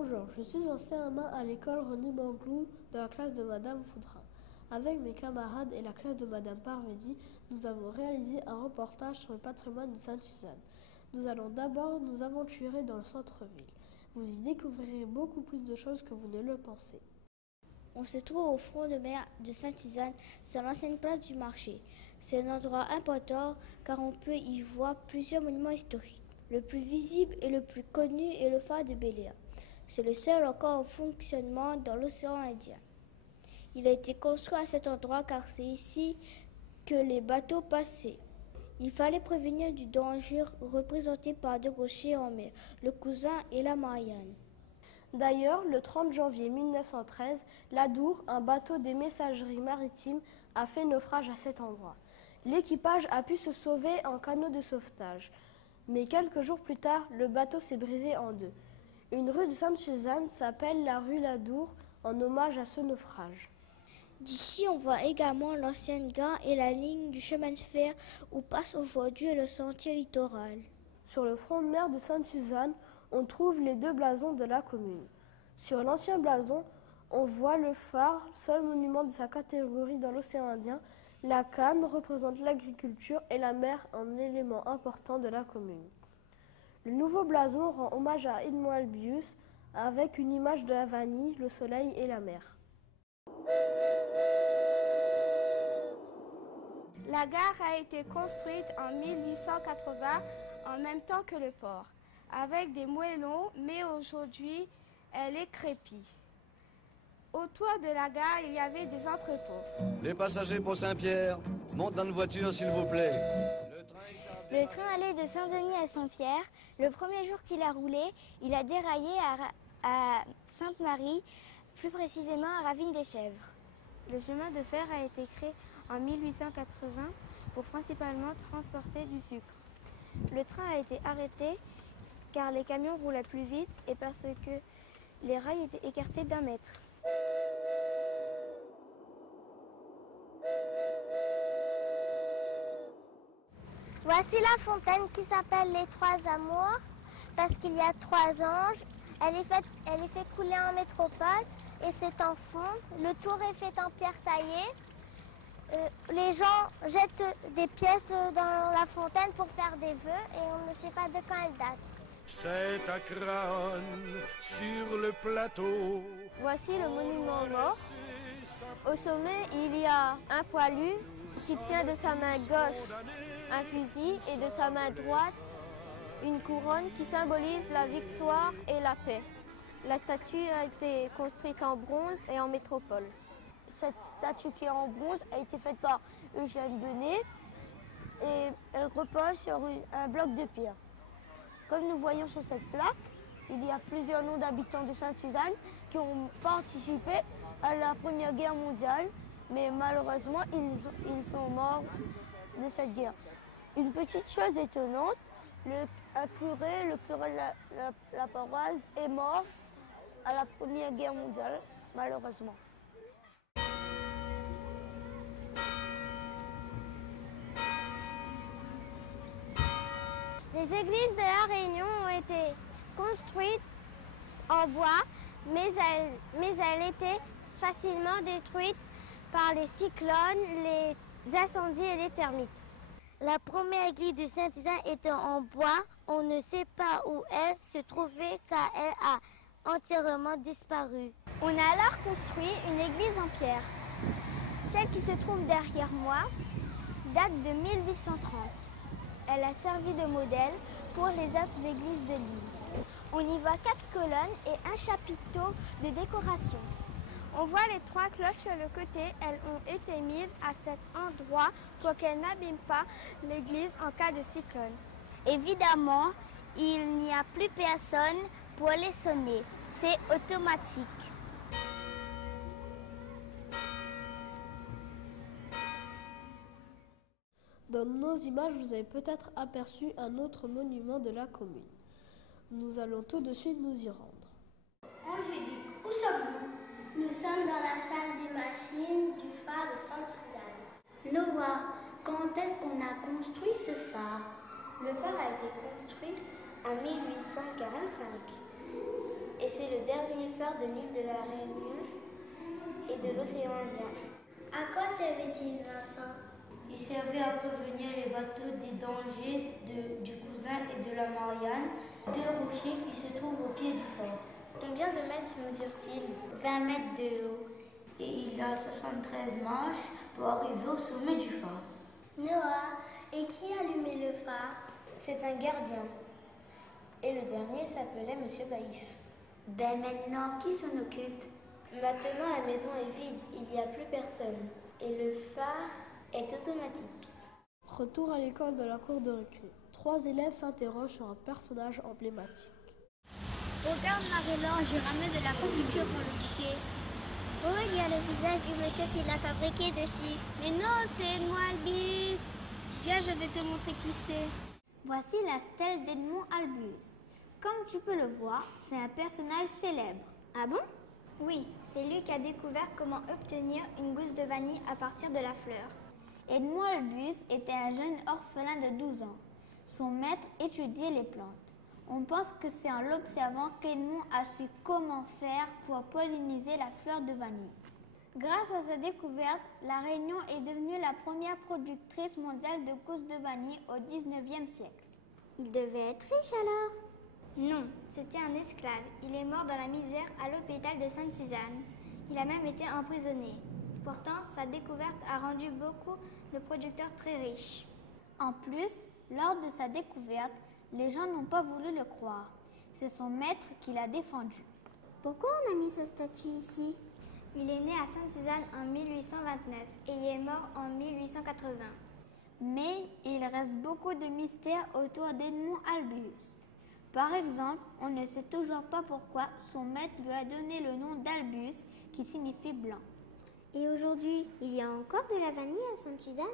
Bonjour, je suis en CM1 à l'école René Manglou dans la classe de Madame Foudrin. Avec mes camarades et la classe de Madame Parmedi, nous avons réalisé un reportage sur le patrimoine de Sainte-Suzanne. Nous allons d'abord nous aventurer dans le centre-ville. Vous y découvrirez beaucoup plus de choses que vous ne le pensez. On se trouve au front de mer de Sainte-Suzanne, sur l'ancienne place du marché. C'est un endroit important car on peut y voir plusieurs monuments historiques. Le plus visible et le plus connu est le phare de Béléa. C'est le seul encore en fonctionnement dans l'océan Indien. Il a été construit à cet endroit car c'est ici que les bateaux passaient. Il fallait prévenir du danger représenté par deux rochers en mer, le Cousin et la Marianne. D'ailleurs, le 30 janvier 1913, l'Adour, un bateau des messageries maritimes, a fait naufrage à cet endroit. L'équipage a pu se sauver en canot de sauvetage. Mais quelques jours plus tard, le bateau s'est brisé en deux. Une rue de Sainte-Suzanne s'appelle la rue Ladour en hommage à ce naufrage. D'ici, on voit également l'ancienne gare et la ligne du chemin de fer où passe aujourd'hui le sentier littoral. Sur le front de mer de Sainte-Suzanne, on trouve les deux blasons de la commune. Sur l'ancien blason, on voit le phare, seul monument de sa catégorie dans l'océan Indien. La canne représente l'agriculture et la mer un élément important de la commune. Le nouveau blason rend hommage à Edmond Albius avec une image de la vanille, le soleil et la mer. La gare a été construite en 1880 en même temps que le port, avec des moellons, mais aujourd'hui elle est crépie. Au toit de la gare, il y avait des entrepôts. Les passagers pour Saint-Pierre, montent dans une voiture s'il vous plaît. Le train allait de Saint-Denis à Saint-Pierre. Le premier jour qu'il a roulé, il a déraillé à Sainte-Marie, plus précisément à Ravine-des-Chèvres. Le chemin de fer a été créé en 1880 pour principalement transporter du sucre. Le train a été arrêté car les camions roulaient plus vite et parce que les rails étaient écartés d'1 mètre. Voici la fontaine qui s'appelle les Trois Amours parce qu'il y a 3 anges. Elle est fait couler en métropole et c'est en fonte. Le tour est fait en pierre taillée. Les gens jettent des pièces dans la fontaine pour faire des vœux et on ne sait pas de quand elle date. C'est à Craonne, sur le plateau. Voici le monument aux morts. Au sommet, il y a un poilu qui tient de sa main gauche un fusil et de sa main droite une couronne qui symbolise la victoire et la paix. La statue a été construite en bronze et en métropole. Cette statue qui est en bronze a été faite par Eugène Denet et elle repose sur un bloc de pierre. Comme nous voyons sur cette plaque, il y a plusieurs noms d'habitants de Sainte-Suzanne qui ont participé à la Première Guerre mondiale, mais malheureusement, ils sont morts de cette guerre. Une petite chose étonnante, le curé de la paroisse est mort à la Première Guerre mondiale, malheureusement. Les églises de la Réunion ont été construites en bois, mais elles étaient facilement détruites par les cyclones, les incendies et les termites. La première église de Sainte-Suzanne était en bois. On ne sait pas où elle se trouvait car elle a entièrement disparu. On a alors construit une église en pierre. Celle qui se trouve derrière moi date de 1830. Elle a servi de modèle pour les autres églises de l'île. On y voit 4 colonnes et un chapiteau de décoration. On voit les 3 cloches sur le côté. Elles ont été mises à cet endroit pour qu'elles n'abîment pas l'église en cas de cyclone. Évidemment, il n'y a plus personne pour les sonner. C'est automatique. Dans nos images, vous avez peut-être aperçu un autre monument de la commune. Nous allons tout de suite nous y rendre. Angélique, où sommes-nous? Nous sommes dans la salle des machines du phare de Sainte-Suzanne. Noah, quand est-ce qu'on a construit ce phare? Le phare a été construit en 1845 et et c'est le dernier phare de l'île de la Réunion et de l'océan Indien. À quoi servait-il, Vincent? Il servait à prévenir les bateaux des dangers du Cousin et de la Marianne, deux rochers qui se trouvent au pied du fort. Combien de mètres mesure-t-il? 20 mètres de haut. Et il a 73 marches pour arriver au sommet du phare. Noah, et qui allumait le phare? C'est un gardien. Et le dernier s'appelait Monsieur Baïf. Ben maintenant, qui s'en occupe? Maintenant, la maison est vide, il n'y a plus personne. Et le phare est automatique. Retour à l'école de la cour de récré. 3 élèves s'interrogent sur un personnage emblématique. Regarde Marie-Laure, je ramène de la confiture pour le goûter. Oh, il y a le visage du monsieur qui l'a fabriqué dessus. Mais non, c'est Edmond Albus. Viens, je vais te montrer qui c'est. Voici la stèle d'Edmond Albus. Comme tu peux le voir, c'est un personnage célèbre. Ah bon? Oui, c'est lui qui a découvert comment obtenir une gousse de vanille à partir de la fleur. Edmond Albus était un jeune orphelin de 12 ans. Son maître étudiait les plantes. On pense que c'est en l'observant qu'Edmond a su comment faire pour polliniser la fleur de vanille. Grâce à sa découverte, la Réunion est devenue la première productrice mondiale de gousses de vanille au 19e siècle. Il devait être riche alors? Non, c'était un esclave. Il est mort dans la misère à l'hôpital de Sainte-Suzanne. Il a même été emprisonné. Pourtant, sa découverte a rendu beaucoup de producteurs très riches. En plus, lors de sa découverte, les gens n'ont pas voulu le croire. C'est son maître qui l'a défendu. Pourquoi on a mis ce statut ici? Il est né à Sainte-Suzanne en 1829 et il est mort en 1880. Mais il reste beaucoup de mystères autour d'Edmond Albus. Par exemple, on ne sait toujours pas pourquoi son maître lui a donné le nom d'Albus, qui signifie blanc. Et aujourd'hui, il y a encore de la vanille à Sainte-Suzanne?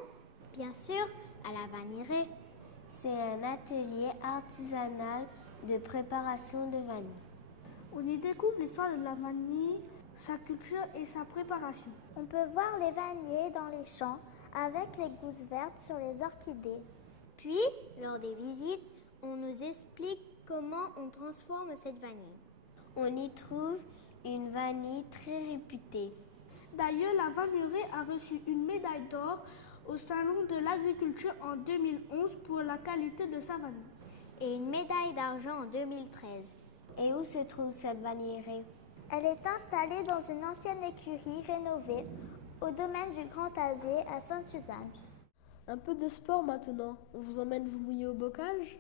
Bien sûr, à la vanillerie. C'est un atelier artisanal de préparation de vanille. On y découvre l'histoire de la vanille, sa culture et sa préparation. On peut voir les vanniers dans les champs avec les gousses vertes sur les orchidées. Puis, lors des visites, on nous explique comment on transforme cette vanille. On y trouve une vanille très réputée. D'ailleurs, la vanillerie a reçu une médaille d'or au Salon de l'Agriculture en 2011 pour la qualité de sa vanille. Et une médaille d'argent en 2013. Et où se trouve cette vanillerie? Elle est installée dans une ancienne écurie rénovée au domaine du Grand Azé à Sainte-Suzanne. Un peu de sport maintenant. On vous emmène vous mouiller au bocage?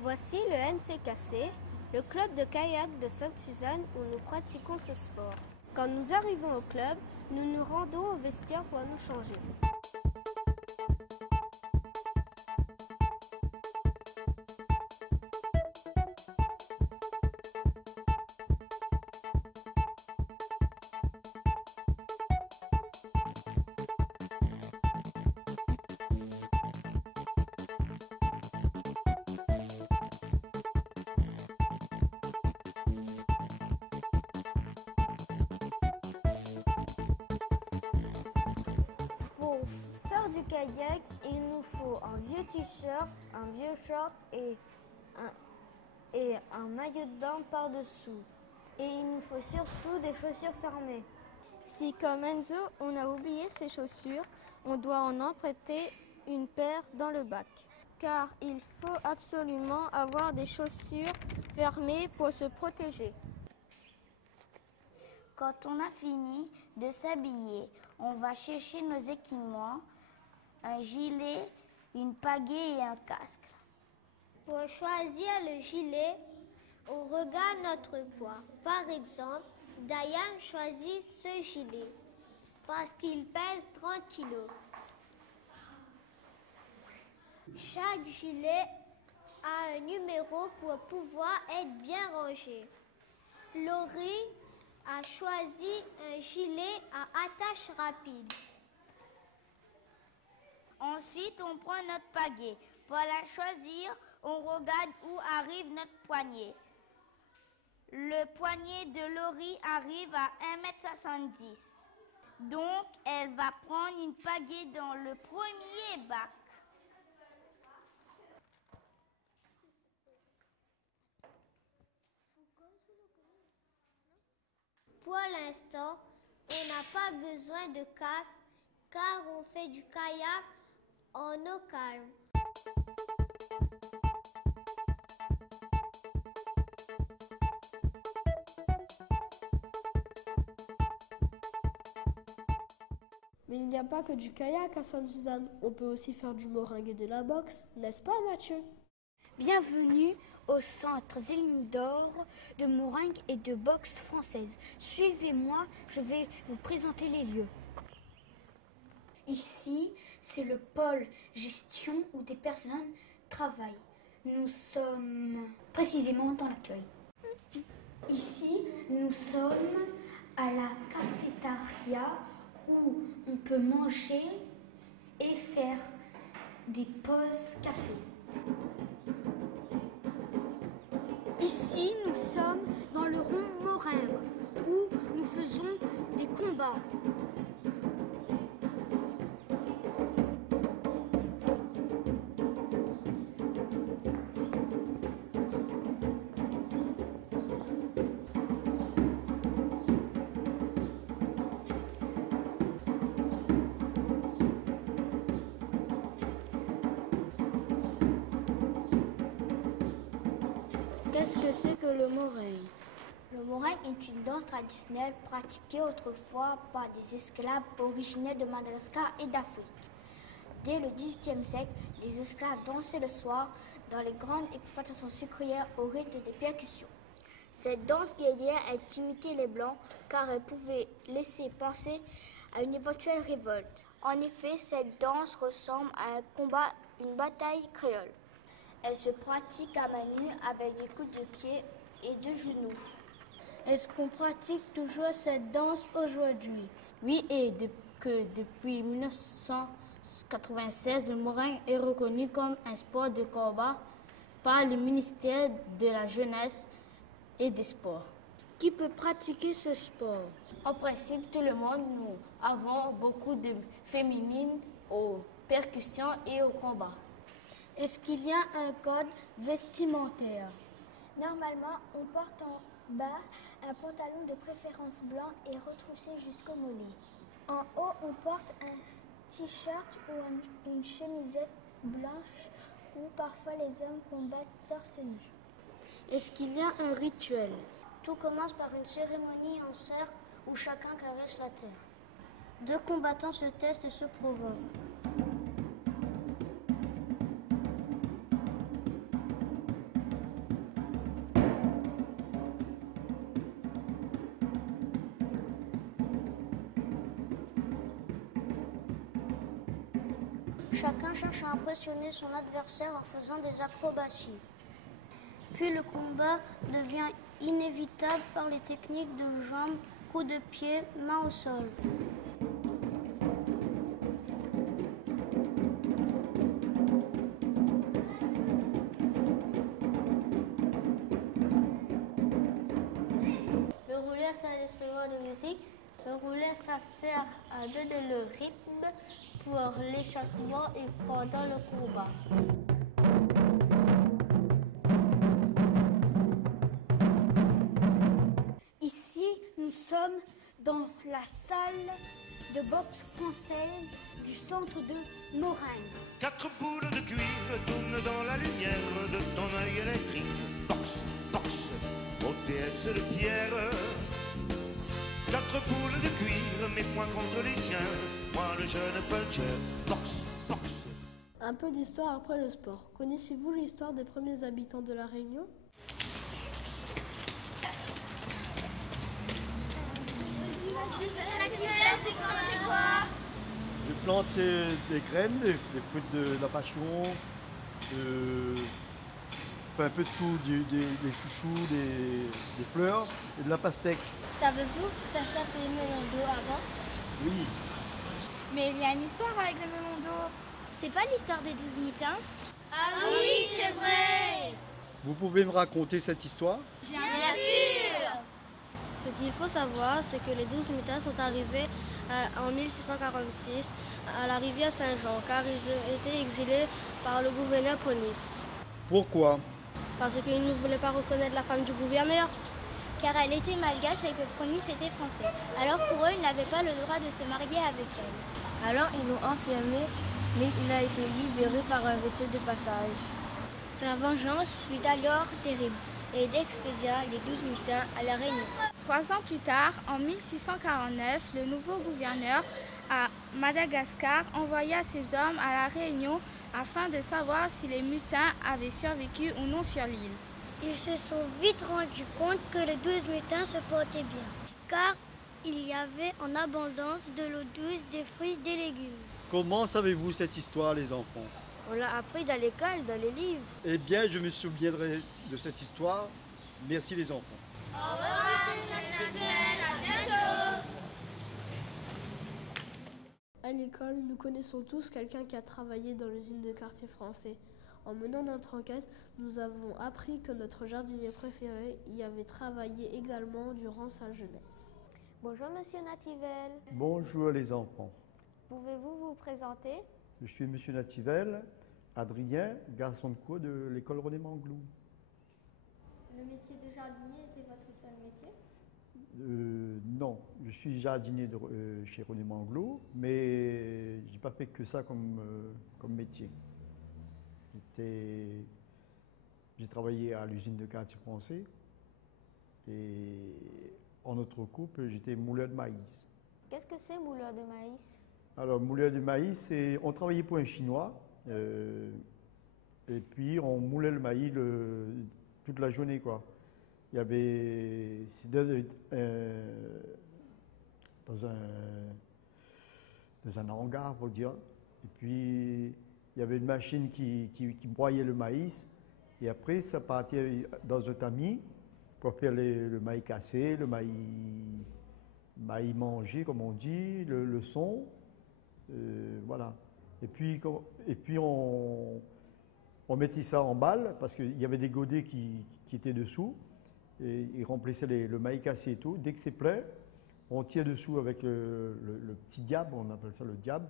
Voici le NCKC, le club de kayak de Sainte-Suzanne où nous pratiquons ce sport. Quand nous arrivons au club, nous nous rendons au vestiaire pour nous changer. Du kayak, il nous faut un vieux t-shirt, un vieux short et un maillot de bain par-dessous. Et il nous faut surtout des chaussures fermées. Si comme Enzo, on a oublié ses chaussures, on doit en emprunter une paire dans le bac. Car il faut absolument avoir des chaussures fermées pour se protéger. Quand on a fini de s'habiller, on va chercher nos équipements, un gilet, une pagaie et un casque. Pour choisir le gilet, on regarde notre poids. Par exemple, Diane choisit ce gilet parce qu'il pèse 30 kg. Chaque gilet a un numéro pour pouvoir être bien rangé. Laurie a choisi un gilet à attache rapide. Ensuite, on prend notre pagaie. Pour la choisir, on regarde où arrive notre poignet. Le poignet de Laurie arrive à 1,70 m. Donc, elle va prendre une pagaie dans le premier bac. Pour l'instant, on n'a pas besoin de casque car on fait du kayak en eau calme. Mais il n'y a pas que du kayak à Sainte-Suzanne. On peut aussi faire du meringue et de la boxe, n'est-ce pas Mathieu? Bienvenue au centre Zéline d'Or de meringue et de boxe française. Suivez-moi, je vais vous présenter les lieux. Ici, c'est le pôle gestion où des personnes travaillent. Nous sommes précisément dans l'accueil. Ici, nous sommes à la cafétéria où on peut manger et faire des pauses café. Ici, nous sommes dans le rond meringue où nous faisons des combats. Qu'est-ce que c'est que le meringue? Le meringue est une danse traditionnelle pratiquée autrefois par des esclaves originaires de Madagascar et d'Afrique. Dès le XVIIIe siècle, les esclaves dansaient le soir dans les grandes exploitations sucrières au rythme des percussions. Cette danse guerrière intimidait les Blancs car elle pouvait laisser penser à une éventuelle révolte. En effet, cette danse ressemble à un combat, une bataille créole. Elle se pratique à main nue avec des coups de pied et de genoux. Est-ce qu'on pratique toujours cette danse aujourd'hui? Oui, et que depuis 1996, le meringue est reconnu comme un sport de combat par le ministère de la Jeunesse et des Sports. Qui peut pratiquer ce sport? En principe, tout le monde. Nous avons beaucoup de féminines aux percussions et au combat. Est-ce qu'il y a un code vestimentaire? Normalement, on porte en bas un pantalon de préférence blanc et retroussé jusqu'au mollet. En haut, on porte un t-shirt ou une chemisette blanche ou parfois les hommes combattent torse nu. Est-ce qu'il y a un rituel? Tout commence par une cérémonie en cercle où chacun caresse la terre. Deux combattants se testent et se provoquent. Chacun cherche à impressionner son adversaire en faisant des acrobaties. Puis le combat devient inévitable par les techniques de jambes, coups de pied, main au sol. Le roulette, c'est un instrument de musique. Le roulette, ça sert à donner le rythme pour l'échappement et pendant le combat. Ici, nous sommes dans la salle de boxe française du centre de Meringue. 4 boules de cuir tournent dans la lumière de ton œil électrique. Boxe, boxe, OTS de pierre. 4 boules de cuir, mes poings contre les siens. Moi le jeune puncher, boxe, boxe. Un peu d'histoire après le sport. Connaissez-vous l'histoire des premiers habitants de La Réunion? Je plante des graines, des fruits de la passion, un peu de tout, des chouchous, des fleurs et de la pastèque. Savez-vous que ça s'appelait melon d'eau avant? Oui. Mais il y a une histoire avec le melon d'eau. C'est pas l'histoire des 12 mutins? Ah oui, c'est vrai! Vous pouvez me raconter cette histoire? Bien sûr! Ce qu'il faut savoir, c'est que les 12 mutins sont arrivés en 1646 à la rivière Saint-Jean, car ils ont été exilés par le gouverneur Ponis. Pourquoi? Parce qu'ils ne voulaient pas reconnaître la femme du gouverneur. car elle était malgache et que Pronis était français. Alors pour eux, ils n'avaient pas le droit de se marier avec elle. Alors ils l'ont enfermé, mais il a été libéré par un vaisseau de passage. Sa vengeance fut alors terrible et il expédia les 12 mutins à La Réunion. 3 ans plus tard, en 1649, le nouveau gouverneur à Madagascar envoya ses hommes à La Réunion afin de savoir si les mutins avaient survécu ou non sur l'île. Ils se sont vite rendus compte que les 12 mutins se portaient bien, car il y avait en abondance de l'eau douce, des fruits, des légumes. Comment savez-vous cette histoire, les enfants? On l'a apprise à l'école, dans les livres. Eh bien, je me souviendrai de cette histoire. Merci, les enfants. Au revoir, monsieur Saint-Hilaire, à bientôt. À l'école, nous connaissons tous quelqu'un qui a travaillé dans l'usine de quartier français. En menant notre enquête, nous avons appris que notre jardinier préféré y avait travaillé également durant sa jeunesse. Bonjour Monsieur Nativel. Bonjour, les enfants. Pouvez-vous vous présenter? Je suis Monsieur Nativel, Adrien, garçon de cours de l'école René Manglou. Le métier de jardinier était votre seul métier? Non, je suis jardinier chez René Manglou, mais je n'ai pas fait que ça comme métier. J'ai travaillé à l'usine de quartier français et en notre couple, j'étais mouleur de maïs. Qu'est-ce que c'est mouleur de maïs? Alors, mouleur de maïs, on travaillait pour un Chinois et puis on moulait le maïs toute la journée, quoi. Il y avait dans un hangar, pour dire. Et puis, il y avait une machine qui broyait le maïs. Et après, ça partait dans un tamis pour faire le maïs cassé, le maïs mangé, comme on dit, le son. Voilà. Et puis on mettait ça en balle, parce qu'il y avait des godets qui étaient dessous. Et ils remplissaient le maïs cassé et tout. Dès que c'est plein, on tire dessous avec le petit diable, on appelle ça le diable.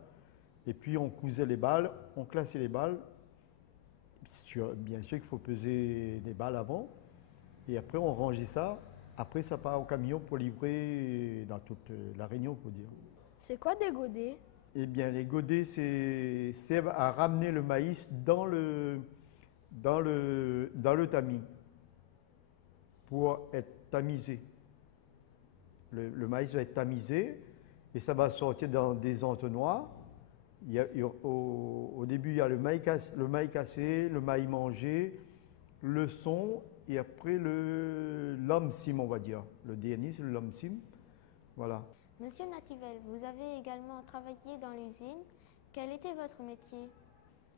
Et puis on cousait les balles, on classait les balles. Bien sûr qu'il faut peser les balles avant. Et après on rangeait ça. Après ça part au camion pour livrer dans toute la Réunion, faut dire. C'est quoi des godets? Eh bien les godets servent à ramener le maïs dans le tamis pour être tamisé. Le maïs va être tamisé et ça va sortir dans des entonnoirs. Au début, il y a le maïs cassé, le maïs mangé, le son et après l'homme sim, on va dire. Le DNI, c'est l'homme sim. Voilà. Monsieur Nativel, vous avez également travaillé dans l'usine. Quel était votre métier?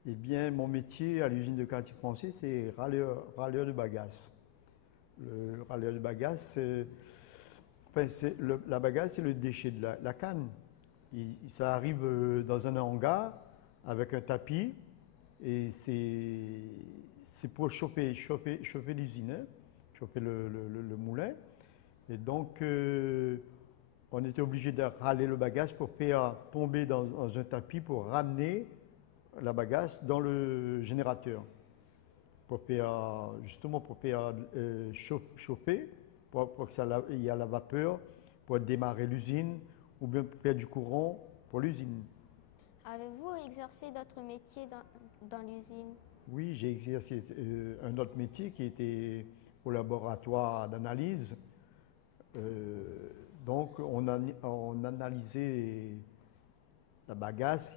Eh bien, mon métier à l'usine de quartier français, c'est râleur de bagasse. Le râleur de bagasse, la bagasse, c'est le déchet de la canne. Ça arrive dans un hangar avec un tapis et c'est pour chauffer l'usine, hein, chauffer le moulin. Et donc, on était obligé de râler le bagasse pour faire tomber dans un tapis pour ramener la bagasse dans le générateur. Justement pour faire chauffer, pour qu'il y ait la vapeur, pour démarrer l'usine, ou bien pour faire du courant pour l'usine. Avez-vous exercé d'autres métiers dans l'usine? Oui, j'ai exercé un autre métier qui était au laboratoire d'analyse. Donc on analysait la bagasse,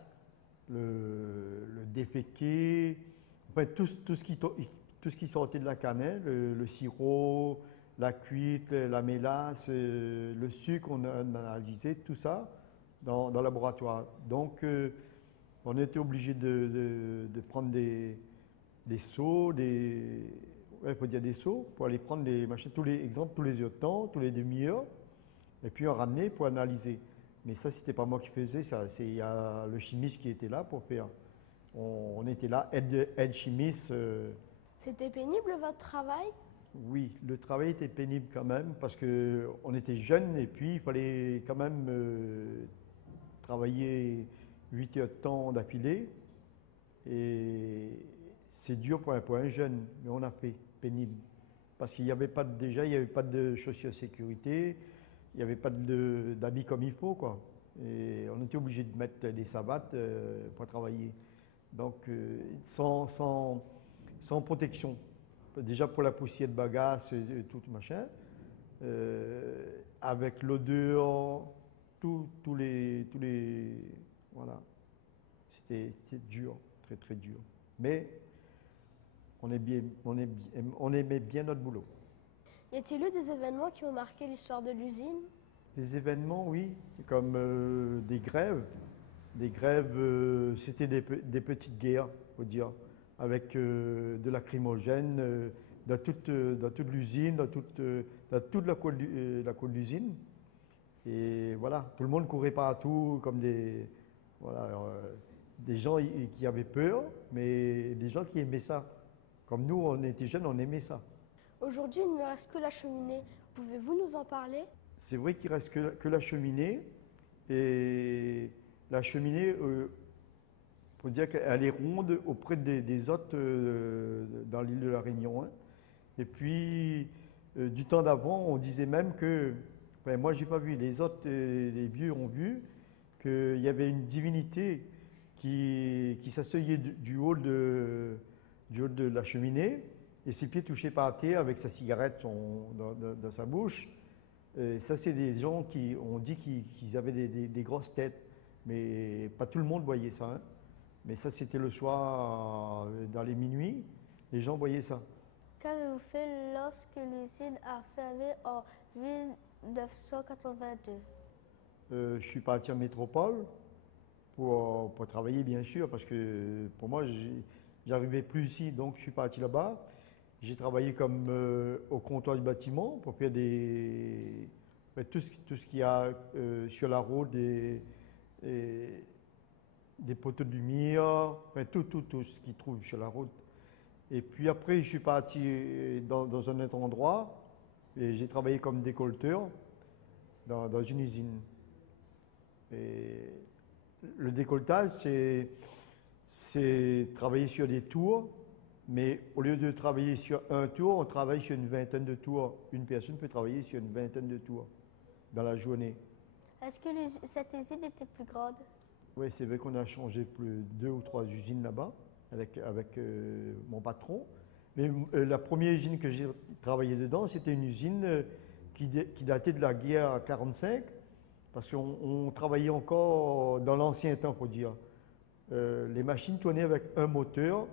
le déféqué, enfin tout ce qui sortait de la cannelle, le sirop, la cuite, la mélasse, le sucre, on analysait tout ça dans le laboratoire. Donc on était obligé de prendre des seaux, faut dire des seaux, pour aller prendre les machines, tous les heures de temps, tous les demi-heures, et puis on ramenait pour analyser. Mais ça, c'était pas moi qui faisais ça, il y a le chimiste qui était là pour faire. On était là, aide chimiste. C'était pénible votre travail? Oui, le travail était pénible quand même, parce qu'on était jeunes et puis il fallait quand même travailler 8 heures de temps d'affilée. Et c'est dur pour un jeune, mais on a fait pénible. parce qu'il n'y avait pas déjà, il n'y avait pas de chaussures de sécurité, il n'y avait pas d'habits comme il faut, quoi. Et on était obligé de mettre des savates pour travailler. Donc, sans protection. Déjà pour la poussière de bagasse et tout machin, avec l'odeur, tous les, voilà. C'était dur, très très dur. Mais on aimait bien notre boulot. Y a-t-il eu des événements qui ont marqué l'histoire de l'usine? Des événements, oui, comme des grèves. Des grèves, c'était des petites guerres, faut dire, avec de lacrymogène dans toute l'usine, dans toute la cour de l'usine. Et voilà, tout le monde courait partout comme des gens qui avaient peur, mais des gens qui aimaient ça. Comme nous, on était jeunes, on aimait ça. Aujourd'hui, il ne reste que la cheminée. Pouvez-vous nous en parler? C'est vrai qu'il ne reste que la cheminée. Et la cheminée, pour dire qu'elle est ronde auprès des hôtes dans l'île de la Réunion. Hein. Et puis, du temps d'avant, on disait même que, enfin, moi je n'ai pas vu, les hôtes, les vieux ont vu, qu'il y avait une divinité qui s'asseyait du haut de la cheminée et ses pieds touchaient par terre avec sa cigarette dans sa bouche. Et ça, c'est des gens qui ont dit qu'ils avaient des grosses têtes, mais pas tout le monde voyait ça. Hein. Mais ça, c'était le soir, dans les minuit, les gens voyaient ça. Qu'avez-vous fait lorsque l'usine a fermé en 1982? Je suis parti en métropole pour travailler, bien sûr, parce que pour moi, j'arrivais plus ici, donc je suis parti là-bas. J'ai travaillé comme au comptoir du bâtiment pour faire tout ce qu'il y a sur la route, des poteaux de lumière, enfin, tout ce qu'ils trouvent sur la route. Et puis après, je suis parti dans un autre endroit et j'ai travaillé comme décolleteur dans une usine. Et le décolletage, c'est travailler sur des tours, mais au lieu de travailler sur un tour, on travaille sur une vingtaine de tours. Une personne peut travailler sur une vingtaine de tours dans la journée. Est-ce que cette usine était plus grande? Oui, c'est vrai qu'on a changé plus 2 ou 3 usines là-bas avec mon patron. Mais la première usine que j'ai travaillé dedans, c'était une usine qui datait de la guerre 1945, parce qu'on travaillait encore dans l'ancien temps, pour dire. Les machines tournaient avec un moteur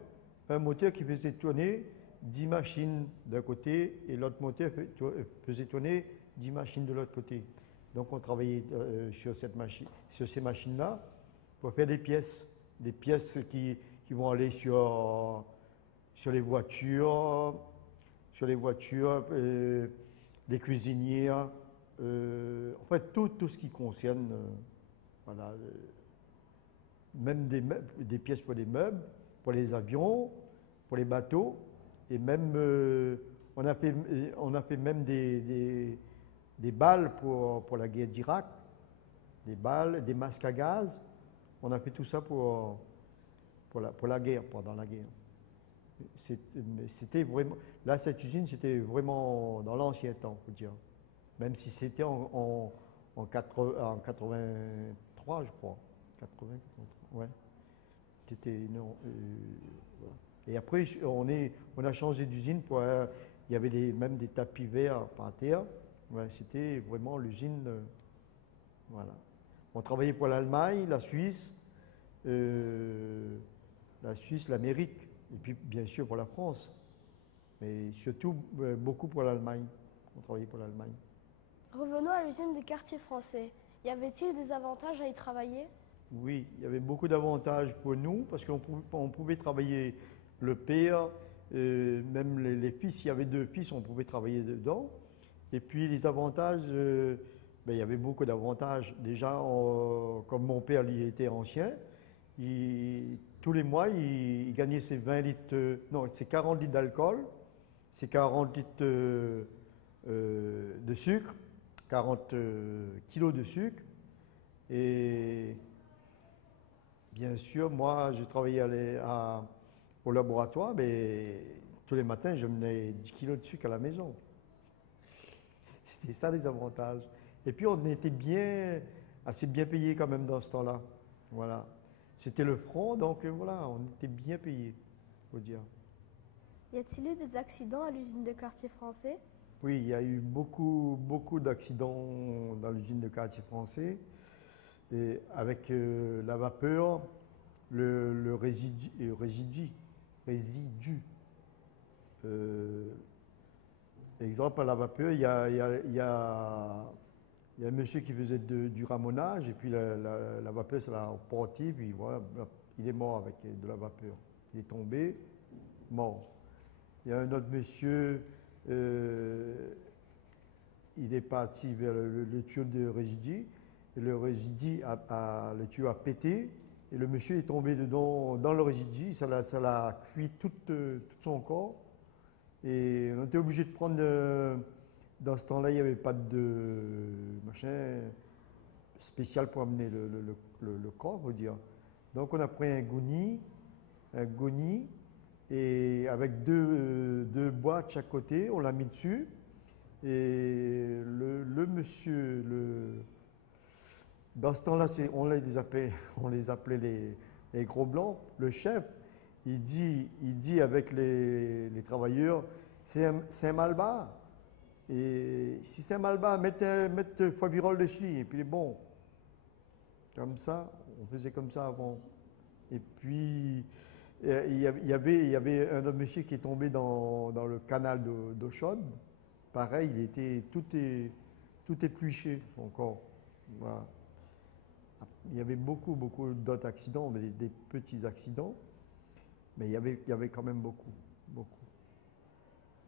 qui faisait tourner 10 machines d'un côté et l'autre moteur faisait tourner 10 machines de l'autre côté. Donc on travaillait sur ces machines-là pour faire des pièces qui vont aller sur les voitures, les cuisinières, en fait tout ce qui concerne, voilà, même des pièces pour les meubles, pour les avions, pour les bateaux, et même on a fait même des balles pour la guerre d'Irak, des balles, des masques à gaz. On a fait tout ça pour la guerre, pendant la guerre. C'était vraiment, là, cette usine, c'était vraiment dans l'ancien temps, faut dire. Même si c'était en 83, je crois. 83, ouais. C'était, non, voilà. Et après, on a changé d'usine pour. Il y avait même des tapis verts par terre. Ouais, c'était vraiment l'usine. Voilà. On travaillait pour l'Allemagne, la Suisse, l'Amérique, et puis bien sûr pour la France. Mais surtout beaucoup pour l'Allemagne. On travaillait pour l'Allemagne. Revenons à l'usine des quartiers français. Y avait-il des avantages à y travailler? Oui, il y avait beaucoup d'avantages pour nous parce qu'on pouvait travailler le père, même les fils. S'il y avait 2 fils, on pouvait travailler dedans. Et puis les avantages, il y avait beaucoup d'avantages. Déjà, comme mon père lui était ancien, tous les mois, il gagnait ses 20 litres, non, ses 40 litres d'alcool, ses 40 litres de sucre, 40 kilos de sucre. Et bien sûr, moi, je travaillais au laboratoire, mais tous les matins, je menais 10 kilos de sucre à la maison. C'était ça les avantages. Et puis on était assez bien payés quand même dans ce temps-là. Voilà. C'était le front, donc voilà, on était bien payés, faut dire. Y a-t-il eu des accidents à l'usine de Quartier Français? Oui, il y a eu beaucoup d'accidents dans l'usine de Quartier Français. Et avec la vapeur, le résidu. Exemple, à la vapeur, il y a un monsieur qui faisait du ramonage, et puis la vapeur, ça l'a emporté, puis voilà, il est mort avec de la vapeur. Il est tombé, mort. Il y a un autre monsieur, il est parti vers le tuyau de résidu, et le résidu le tuyau a pété, et le monsieur est tombé dedans, dans le résidu, ça l'a cuit tout son corps. Et on était obligé de prendre, dans ce temps-là, il n'y avait pas de machin spécial pour amener le corps, faut dire. Donc on a pris un goni, et avec deux boîtes de chaque côté, on l'a mis dessus. Et le monsieur, dans ce temps-là, on les appelait les gros blancs. Le chef, il dit avec les travailleurs, c'est un malbas. Et si c'est un malbas, mettez Fabirol dessus. Et puis bon, comme ça, on faisait comme ça avant. Et puis, il y avait un autre monsieur qui est tombé dans le canal d'eau chaude. Pareil, tout épluché, son corps. Voilà. Il y avait beaucoup d'autres accidents, mais des petits accidents. Mais il y avait quand même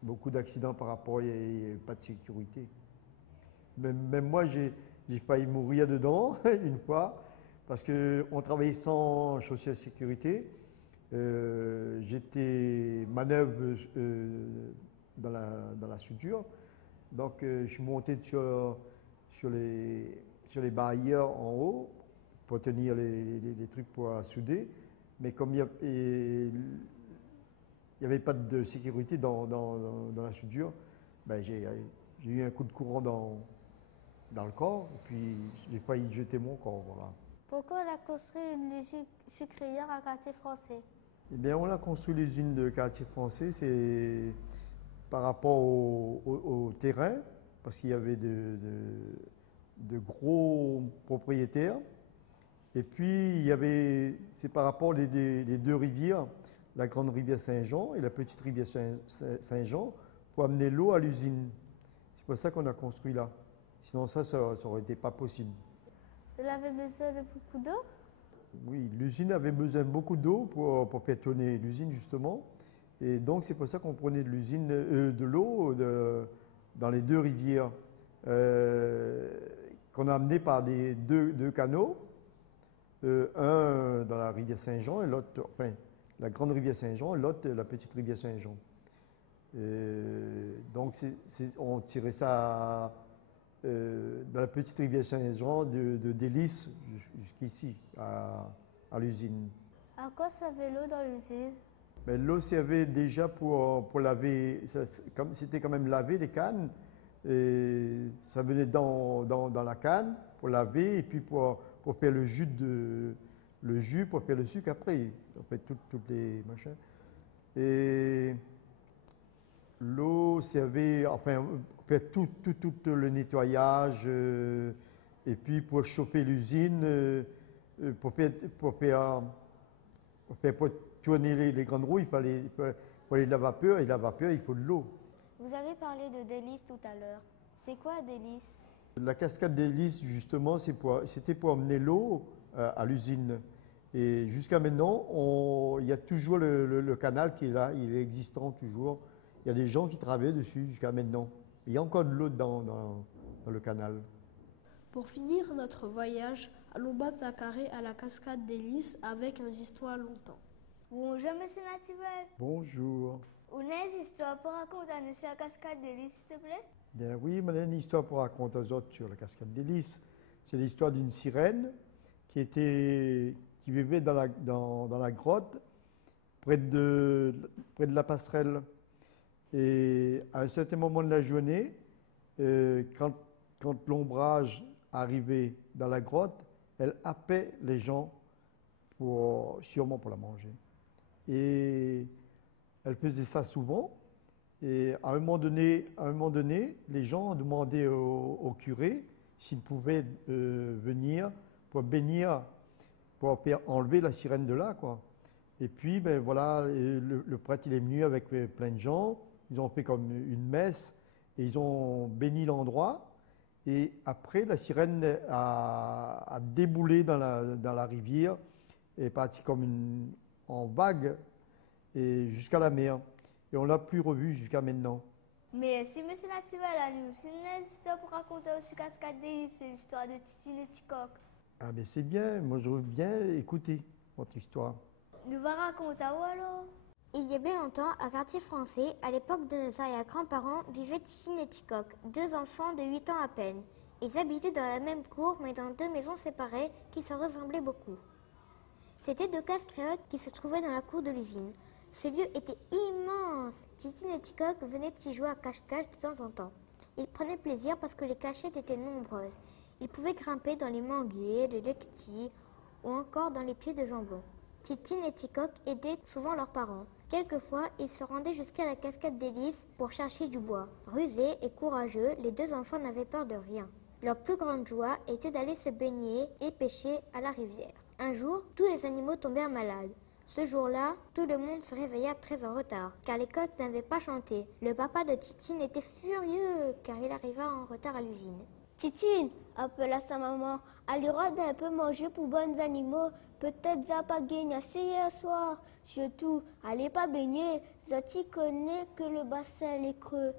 beaucoup d'accidents par rapport, il n'y avait pas de sécurité. Même moi, j'ai failli mourir dedans une fois, parce qu'on travaillait sans chaussures de sécurité. J'étais manœuvre dans la soudure, donc je suis monté sur les barrières en haut pour tenir les trucs pour souder. Mais comme il n'y avait pas de sécurité dans la soudure, ben j'ai eu un coup de courant dans le corps, et puis j'ai failli jeter mon corps. Voilà. Pourquoi on a construit une usine sucrière à Quartier Français? Eh bien, on a construit l'usine de Quartier Français, c'est par rapport au terrain, parce qu'il y avait de gros propriétaires. Et puis, c'est par rapport les deux rivières, la grande rivière Saint-Jean et la petite rivière Saint-Jean, pour amener l'eau à l'usine. C'est pour ça qu'on a construit là. Sinon, ça n'aurait été pas possible. Elle avait besoin de beaucoup d'eau? Oui, l'usine avait besoin de beaucoup d'eau pour faire tourner l'usine, justement. Et donc, c'est pour ça qu'on prenait de l'eau dans les deux rivières qu'on a amené par deux canaux. Un dans la rivière Saint-Jean et l'autre, enfin, la grande rivière Saint-Jean et l'autre, la petite rivière Saint-Jean. Donc, on tirait ça dans la petite rivière Saint-Jean de Délices jusqu'ici, à l'usine. À quoi servait l'eau dans l'usine? L'eau servait déjà pour laver, c'était quand même laver les cannes. Et ça venait dans la canne pour laver et puis pour faire le jus, pour faire le sucre après. On fait toutes les machins. Et l'eau servait, enfin, pour faire tout le nettoyage et puis pour chauffer l'usine, pour tourner les grandes roues, il fallait de la vapeur, et la vapeur, il faut de l'eau. Vous avez parlé de Délices tout à l'heure. C'est quoi Délices? La cascade Délices, justement, c'était pour emmener l'eau à l'usine. Et jusqu'à maintenant, il y a toujours le canal qui est là, il est existant toujours. Il y a des gens qui travaillent dessus jusqu'à maintenant. Il y a encore de l'eau dans le canal. Pour finir notre voyage, allons battre un carré à la cascade Délices avec une histoire longtemps. Bonjour, monsieur Nativel. Bonjour. On a une histoire pour raconter à nous sur la cascade Délices, s'il te plaît? Bien oui, mais une histoire pour raconter aux autres sur la cascade Délices. C'est l'histoire d'une sirène qui vivait dans la grotte près de la passerelle. Et à un certain moment de la journée, quand l'ombrage arrivait dans la grotte, elle happait les gens sûrement pour la manger. Et elle faisait ça souvent. Et à un moment donné, les gens demandaient au curé s'il pouvait venir pour bénir, pour faire enlever la sirène de là, quoi. Et puis, ben voilà, le prêtre il est venu avec plein de gens. Ils ont fait comme une messe et ils ont béni l'endroit. Et après, la sirène a déboulé dans la rivière et est partie comme en vague et jusqu'à la mer. Et on ne l'a plus revue jusqu'à maintenant. Mais si M. Naturel a nous, c'est une histoire pour raconter aussi Cascade des Lys, c'est l'histoire de Titine et Ticoc. Ah mais c'est bien, moi je veux bien écouter votre histoire. Nous va raconter où alors? Il y a bien longtemps, à quartier français, à l'époque de nos arrière-grands-parents, vivaient Titine et Ticoc, 2 enfants de 8 ans à peine. Ils habitaient dans la même cour, mais dans 2 maisons séparées qui se ressemblaient beaucoup. C'étaient 2 cases créoles qui se trouvaient dans la cour de l'usine. Ce lieu était immense. Titine et Ticoc venaient y jouer à cache-cache de temps en temps. Ils prenaient plaisir parce que les cachettes étaient nombreuses. Ils pouvaient grimper dans les manguiers, les lectis ou encore dans les pieds de jambon. Titine et Ticoc aidaient souvent leurs parents. Quelquefois, ils se rendaient jusqu'à la cascade des Lys pour chercher du bois. Rusés et courageux, les 2 enfants n'avaient peur de rien. Leur plus grande joie était d'aller se baigner et pêcher à la rivière. Un jour, tous les animaux tombèrent malades. Ce jour-là, tout le monde se réveilla très en retard, car les coqs n'avaient pas chanté. Le papa de Titine était furieux, car il arriva en retard à l'usine. Titine, appela sa maman, elle aura d'un peu manger pour bons animaux. Peut-être ça pas gagné assez hier soir. Surtout, allez pas baigner, Zati connaît que le bassin est creux.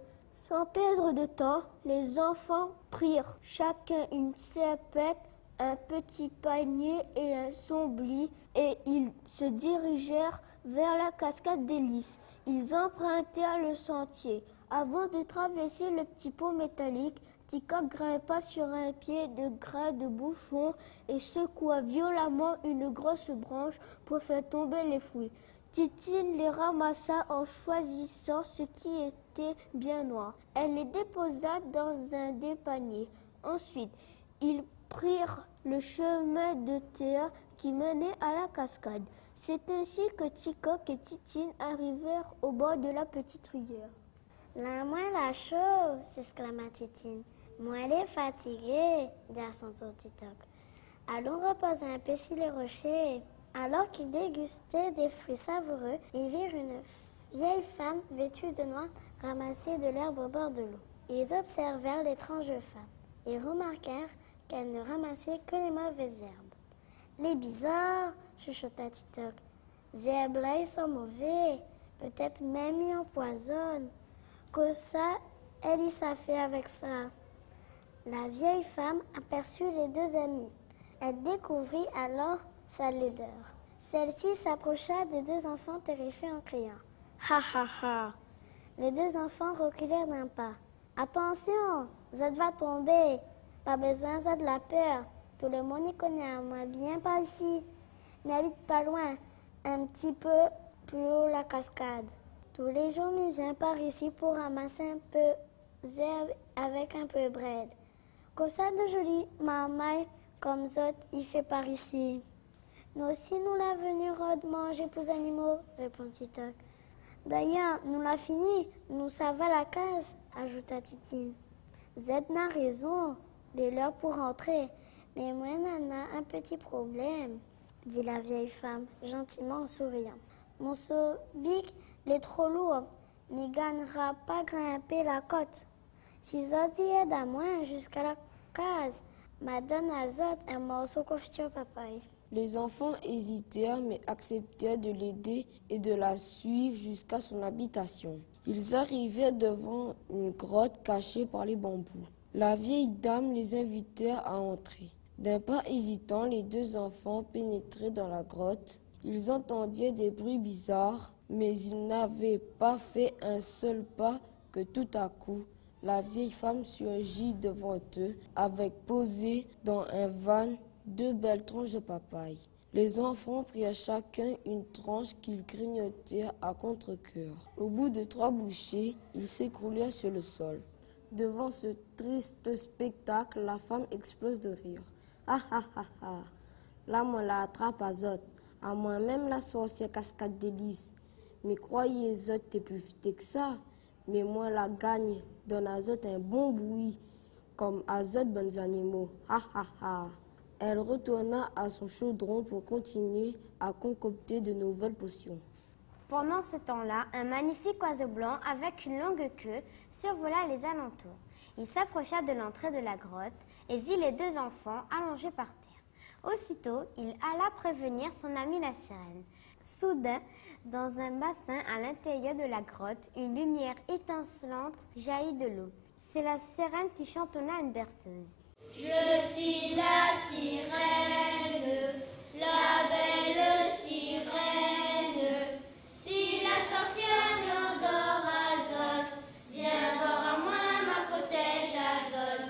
Sans perdre de temps, les enfants prirent chacun une serpette, un petit panier et un sombli, et ils se dirigèrent vers la cascade des Lys. Ils empruntèrent le sentier. Avant de traverser le petit pont métallique, Ticoc grimpa sur un pied de grain de bouchon et secoua violemment une grosse branche pour faire tomber les fruits. Titine les ramassa en choisissant ce qui était bien noir. Elle les déposa dans un des paniers. Ensuite, ils prirent le chemin de terre qui menait à la cascade. C'est ainsi que Ticoc et Titine arrivèrent au bord de la petite rivière. La moins la chose, s'exclama Titine. Moi, elle est fatiguée, dit à son tour Ticoc. Allons reposer un peu sur les rochers. Alors qu'ils dégustaient des fruits savoureux, ils virent une vieille femme vêtue de noir ramasser de l'herbe au bord de l'eau. Ils observèrent l'étrange femme. Ils remarquèrent qu'elle ne ramassait que les mauvaises herbes. Les bizarres, chuchota Ticoc. Ces herbes-là, ils sont mauvais. Peut-être même ils empoisonnent. Que ça, elle y s'est fait avec ça. La vieille femme aperçut les 2 amies. Elle découvrit alors sa laideur. Celle-ci s'approcha des 2 enfants terrifiés en criant « Ha ha ha !» Les 2 enfants reculèrent d'un pas. « Attention, Zed va tomber. Pas besoin Zed de la peur. Tout le monde y connaît à moi bien par ici. N'habite pas loin, un petit peu plus haut la cascade. Tous les jours, il vient par ici pour ramasser un peu d'herbe avec un peu de bread. Comme ça de joli marmaille comme Zot, il fait par ici. Nous aussi, nous l'a venu de manger pour les animaux, répond Ticoc. D'ailleurs, nous l'a fini, nous ça va la case, ajouta Titine. Zed n'a raison, il est l'heure pour rentrer. Mais moi, on a un petit problème, dit la vieille femme, gentiment en souriant. Mon sobic est trop lourd, ne gagnera pas grimper la côte. Si Zod y aide à moi jusqu'à la case, m'a donné à Zod un morceau de confiture papaye. Les enfants hésitèrent mais acceptèrent de l'aider et de la suivre jusqu'à son habitation. Ils arrivèrent devant une grotte cachée par les bambous. La vieille dame les invitait à entrer. D'un pas hésitant, les 2 enfants pénétraient dans la grotte. Ils entendirent des bruits bizarres, mais ils n'avaient pas fait un seul pas que tout à coup, la vieille femme surgit devant eux avec posé dans un van 2 belles tranches de papaye. Les enfants prirent chacun une tranche qu'ils grignotèrent à contre-cœur. Au bout de 3 bouchées, ils s'écroulèrent sur le sol. Devant ce triste spectacle, la femme explose de rire. Ah ah ah ah! Là, moi la attrape à Zot, à moi-même la sorcière cascade délice. Mais croyez Zot t'es plus vite que ça, mais moi la gagne, donne à Zot un bon bruit, comme à Zot bonnes animaux. Ah ah ah! Elle retourna à son chaudron pour continuer à concocter de nouvelles potions. Pendant ce temps-là, un magnifique oiseau blanc avec une longue queue survola les alentours. Il s'approcha de l'entrée de la grotte et vit les 2 enfants allongés par terre. Aussitôt, il alla prévenir son amie la sirène. Soudain, dans un bassin à l'intérieur de la grotte, une lumière étincelante jaillit de l'eau. C'est la sirène qui chantonna à une berceuse. Je suis la sirène, la belle sirène. Si la sorcière n'endort Azot, viens voir à moi ma protège Azot.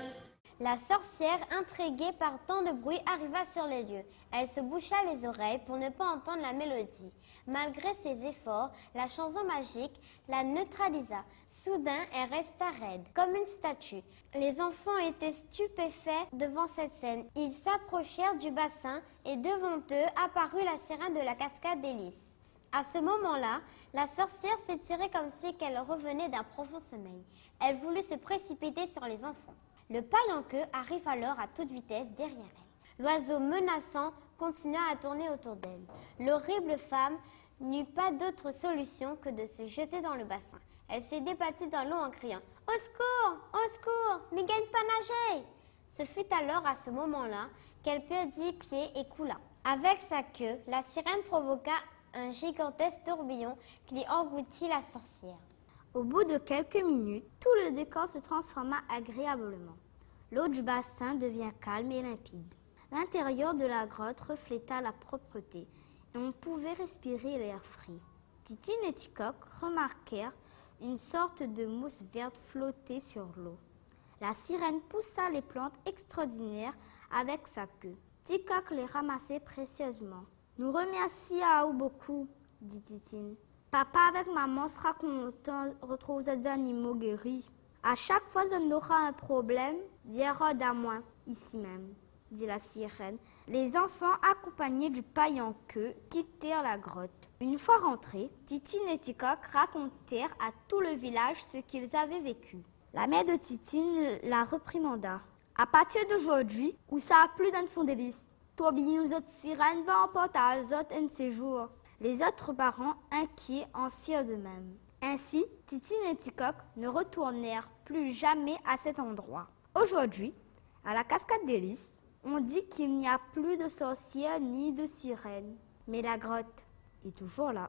La sorcière, intriguée par tant de bruit, arriva sur les lieux. Elle se boucha les oreilles pour ne pas entendre la mélodie. Malgré ses efforts, la chanson magique la neutralisa. Soudain, elle resta raide, comme une statue. Les enfants étaient stupéfaits devant cette scène. Ils s'approchèrent du bassin et devant eux apparut la sirène de la cascade d'Hélice. À ce moment-là, la sorcière s'étirait comme si elle revenait d'un profond sommeil. Elle voulut se précipiter sur les enfants. Le paille-en-queue arrive alors à toute vitesse derrière elle. L'oiseau menaçant continua à tourner autour d'elle. L'horrible femme n'eut pas d'autre solution que de se jeter dans le bassin. Elle s'est débattie dans l'eau en criant « Au secours! Au secours! Mais gagne pas nager !» Ce fut alors à ce moment-là qu'elle perdit pied et coula. Avec sa queue, la sirène provoqua un gigantesque tourbillon qui engloutit la sorcière. Au bout de quelques minutes, tout le décor se transforma agréablement. L'eau du bassin devient calme et limpide. L'intérieur de la grotte refléta la propreté et on pouvait respirer l'air frais. Titine et Ticoc remarquèrent une sorte de mousse verte flotter sur l'eau. La sirène poussa les plantes extraordinaires avec sa queue. Ticoc les ramassait précieusement. « Nous remercions beaucoup, dit Titine. Papa avec maman sera content de retrouver des animaux guéris. À chaque fois qu'on aura un problème, viens à moi, ici même, dit la sirène. Les enfants, accompagnés du paille-en-queue, quittèrent la grotte. Une fois rentrés, Titine et Ticoc racontèrent à tout le village ce qu'ils avaient vécu. La mère de Titine la reprimanda. « À partir d'aujourd'hui, où ça a plus d'un fond d'hélice, toi bien nous autres sirènes va emporter à autres un de ces jours. » Les autres parents, inquiets, en firent de même. Ainsi, Titine et Ticoc ne retournèrent plus jamais à cet endroit. Aujourd'hui, à la cascade d'Hélice, on dit qu'il n'y a plus de sorcières ni de sirènes. Mais la grotte est toujours là.